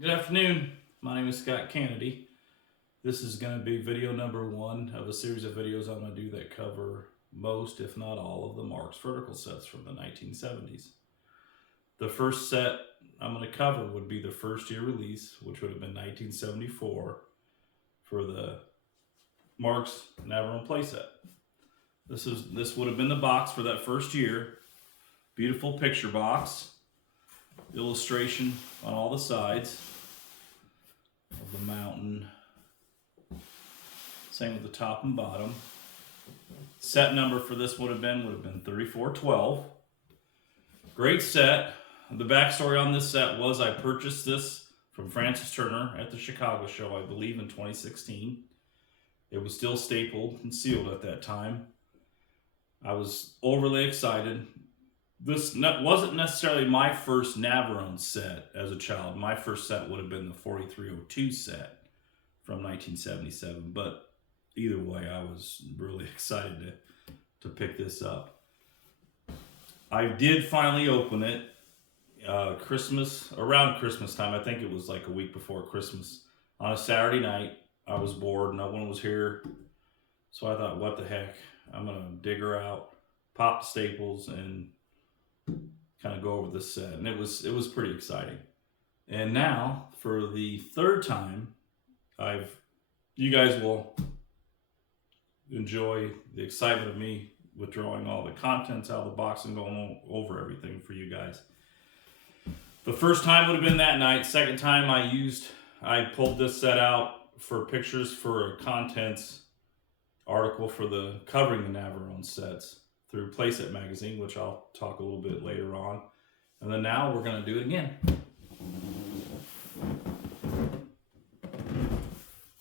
Good afternoon. My name is Scott Kennedy. This is going to be video number one of a series of videos I'm going to do that cover most, if not all, of the Marx vertical sets from the 1970s. The first set I'm going to cover would be the first year release, which would have been 1974 for the Marx Navarone Playset. This would have been the box for that first year. Beautiful picture box, illustration on all the sides of the mountain. Same with the top and bottom. Set number for this would have been 3412. Great set. The backstory on this set was I purchased this from Francis Turner at the Chicago show, I believe in 2016. It was still stapled and sealed at that time. I was overly excited. This wasn't necessarily my first Navarone set as a child. My first set would have been the 4302 set from 1977. But either way, I was really excited to pick this up. I did finally open it around Christmas time. I think it was like a week before Christmas. On a Saturday night, I was bored. No one was here. So I thought, what the heck? I'm going to dig her out, pop the staples, and kind of go over this set. And it was pretty exciting. And now, for the third time, you guys will enjoy the excitement of me withdrawing all the contents out of the box and going over everything for you guys. The first time would have been that night. Second time I pulled this set out for pictures for a contents article for the covering the Navarone sets through Playset magazine, which I'll talk a little bit later on. And then now we're going to do it again.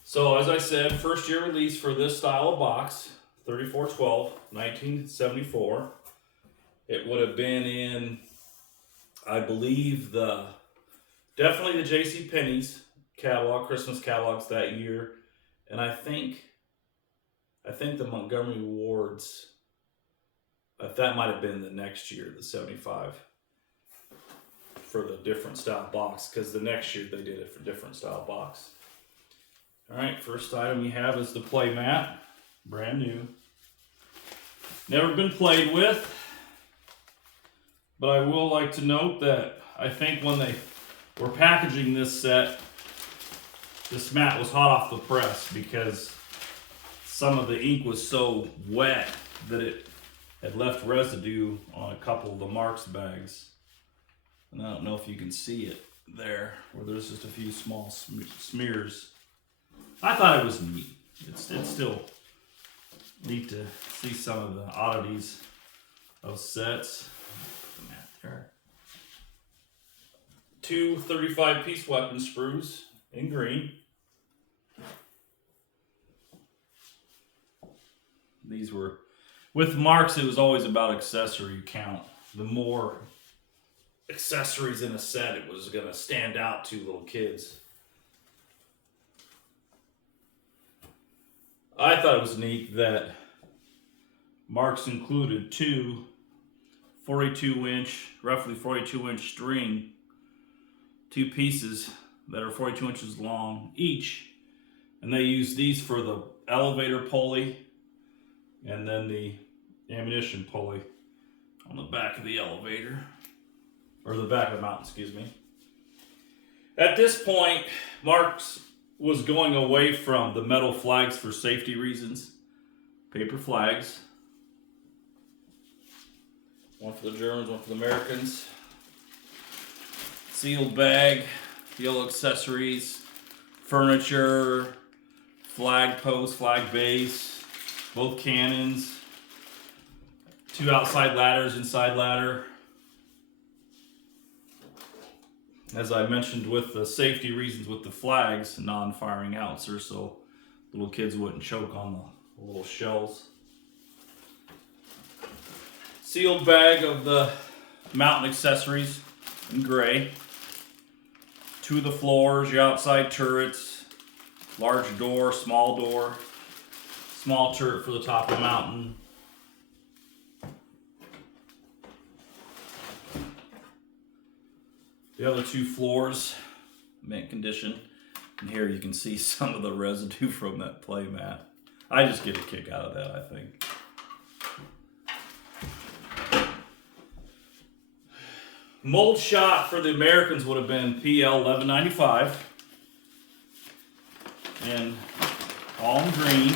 So as I said, first year release for this style of box, 3412, 1974. It would have been in, I believe, definitely the J.C. Penney's catalog, Christmas catalogs that year. And I think the Montgomery Ward's, that might have been the next year, the 75, for the different style box, because the next year they did it for different style box. All right, first item you have is the play mat, brand new. Never been played with, but I will like to note that I think when they were packaging this set, this mat was hot off the press because some of the ink was so wet that it had left residue on a couple of the Marx bags. And I don't know if you can see it there, where there's just a few small smears. I thought it was neat. It's still neat to see some of the oddities of sets. Put the mat there. Two 35-piece weapon sprues in green. These were, with Marx, it was always about accessory count. The more accessories in a set, it was going to stand out to little kids. I thought it was neat that Marx included two roughly 42 inch string, two pieces that are 42 inches long each. And they used these for the elevator pulley and then the ammunition pulley on the back of the elevator, or the back of the mountain, excuse me. At this point, Marx was going away from the metal flags for safety reasons. Paper flags. One for the Germans, one for the Americans. Sealed bag, yellow accessories, furniture, flag post, flag base, both cannons, two outside ladders, inside ladder. As I mentioned, with the safety reasons with the flags, non-firing outser, so little kids wouldn't choke on the little shells. Sealed bag of the mountain accessories in gray. Two of the floors, your outside turrets, large door, small turret for the top of the mountain. The other two floors mint condition. And here you can see some of the residue from that play mat. I just get a kick out of that, I think. Mold shot for the Americans would have been PL 1195. And all in green.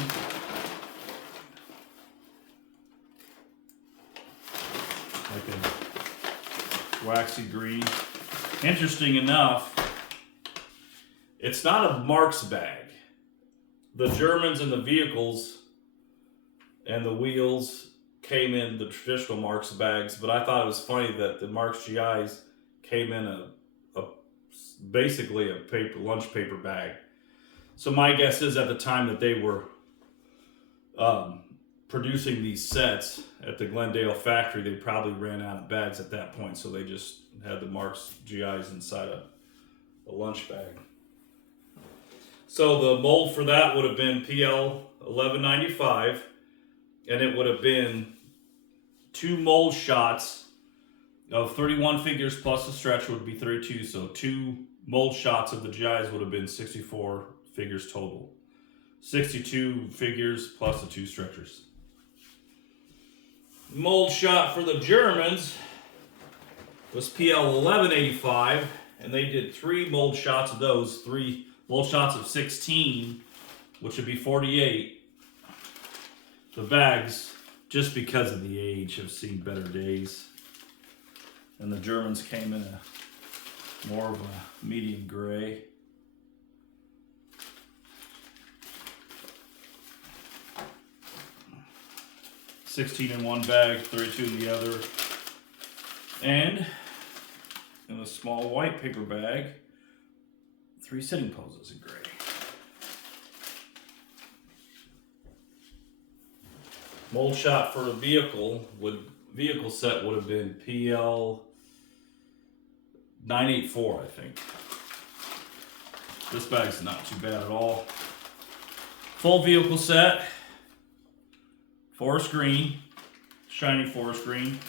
Like a waxy green. Interesting enough, it's not a Marx bag. The Germans and the vehicles and the wheels came in the traditional Marx bags, but I thought it was funny that the Marx GIs came in a basically a lunch paper bag. So my guess is at the time that they were producing these sets at the Glendale factory, they probably ran out of bags at that point, so they just had the Marx GIs inside a lunch bag. So the mold for that would have been PL 1195, and it would have been 2 mold shots of 31 figures plus a stretch would be 32, so 2 mold shots of the GIs would have been 64 figures total. 62 figures plus the 2 stretchers. Mold shot for the Germans was PL 1185, and they did 3 mold shots of those, 3 mold shots of 16, which would be 48. The bags, just because of the age, have seen better days. And the Germans came in a more of a medium gray. $16 in one bag, 32 in the other. And in a small white paper bag, 3 sitting poses in gray. Mold shot for a vehicle set would have been PL 984, I think. This bag's not too bad at all. Full vehicle set, forest green, shiny forest green,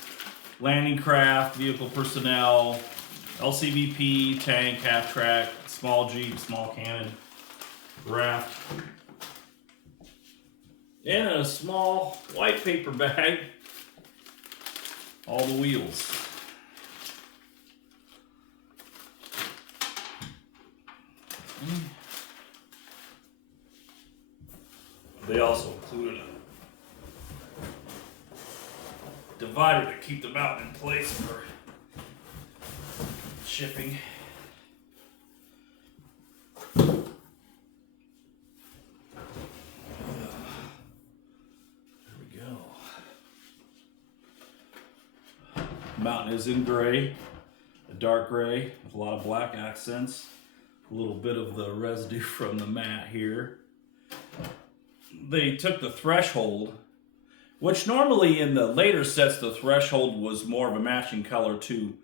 landing craft, vehicle personnel, LCVP, tank, half track, small Jeep, small cannon, raft, and a small white paper bag, all the wheels. They also included a divider to keep the mountain in place for shipping. Mountain is in gray, a dark gray with a lot of black accents, a little bit of the residue from the mat here. They took the threshold, which normally in the later sets the threshold was more of a matching color to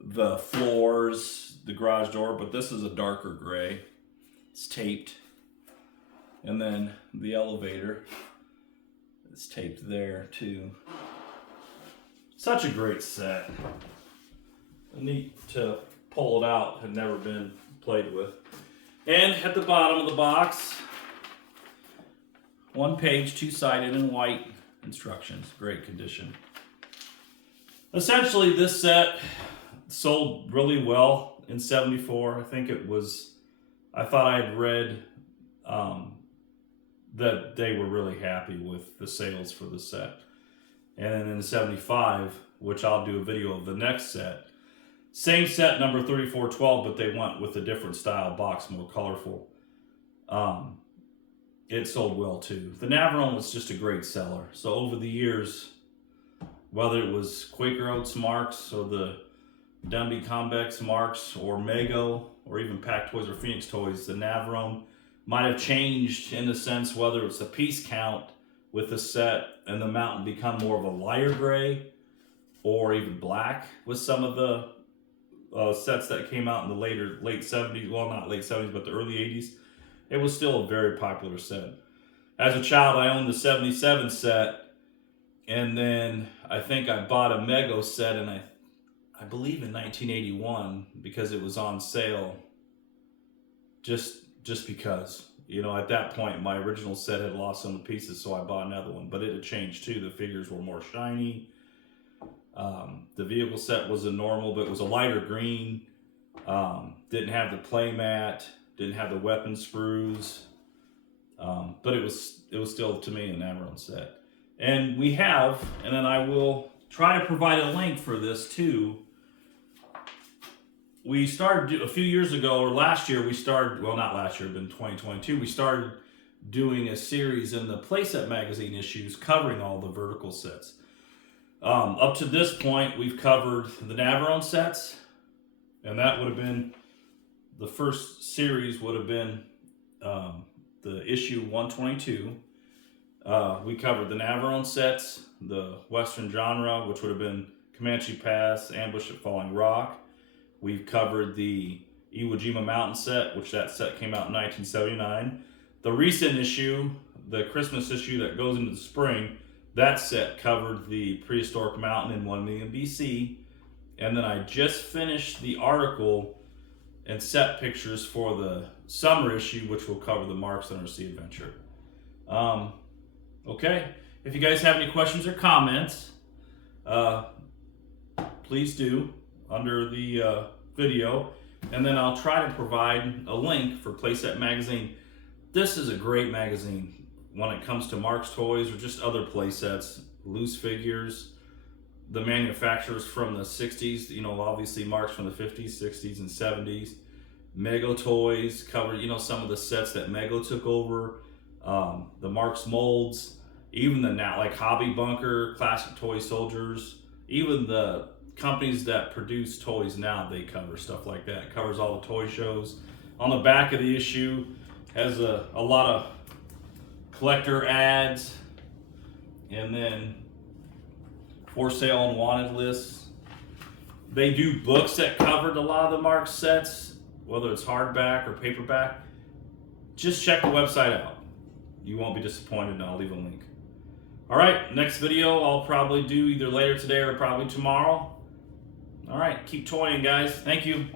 the floors, the garage door, but this is a darker gray. It's taped. And then the elevator is taped there too. Such a great set. Neat to pull it out, had never been played with. And at the bottom of the box, 1 page, 2-sided in white instructions. Great condition. Essentially, this set sold really well in '74. I think it was, I thought I had read that they were really happy with the sales for the set. And then in '75, which I'll do a video of the next set, same set number 3412, but they went with a different style box, more colorful. It sold well too. The Navarone was just a great seller. So over the years, whether it was Quaker Oats Marx or the Dumby Convex Marx or Mego or even Pack Toys or Phoenix Toys, the Navarone might have changed in the sense whether it's the piece count with the set and the mountain become more of a lighter gray or even black with some of the sets that came out in the late 70s, well not late 70s but the early 80s. It was still a very popular set. As a child I owned the 77 set, and then I think I bought a Mego set and I believe in 1981 because it was on sale just because. You know, at that point, my original set had lost some of the pieces, so I bought another one. But it had changed too. The figures were more shiny. The vehicle set was a normal, but it was a lighter green. Didn't have the play mat. Didn't have the weapon sprues. But it was still, to me, a Navarone set. And we have, and then I will try to provide a link for this too. We started a few years ago, or last year, we started, well, not last year, but in 2022, we started doing a series in the Playset magazine issues covering all the vertical sets. Up to this point, we've covered the Navarone sets, and that would have been, the first series would have been the issue 122. We covered the Navarone sets, the Western genre, which would have been Comanche Pass, Ambush at Falling Rock. We've covered the Iwo Jima Mountain set, which that set came out in 1979. The recent issue, the Christmas issue that goes into the spring, that set covered the prehistoric mountain in 1 million BC. And then I just finished the article and set pictures for the summer issue, which will cover the Marx Navarone Sea Adventure. Okay, if you guys have any questions or comments, please do under the video, and then I'll try to provide a link for Playset magazine. This is a great magazine when it comes to Marx toys or just other playsets, loose figures, the manufacturers from the 60s, you know, obviously Marx from the 50s, 60s, and 70s. Mego toys covered, you know, some of the sets that Mego took over, the Marx molds, even the now like Hobby Bunker, Classic Toy Soldiers, even the companies that produce toys now, they cover stuff like that. It covers all the toy shows. On the back of the issue has a lot of collector ads, and then for sale and wanted lists. They do books that covered a lot of the Marx sets, whether it's hardback or paperback. Just check the website out. You won't be disappointed, and I'll leave a link. All right, next video I'll probably do either later today or probably tomorrow. All right, keep toying, guys. Thank you.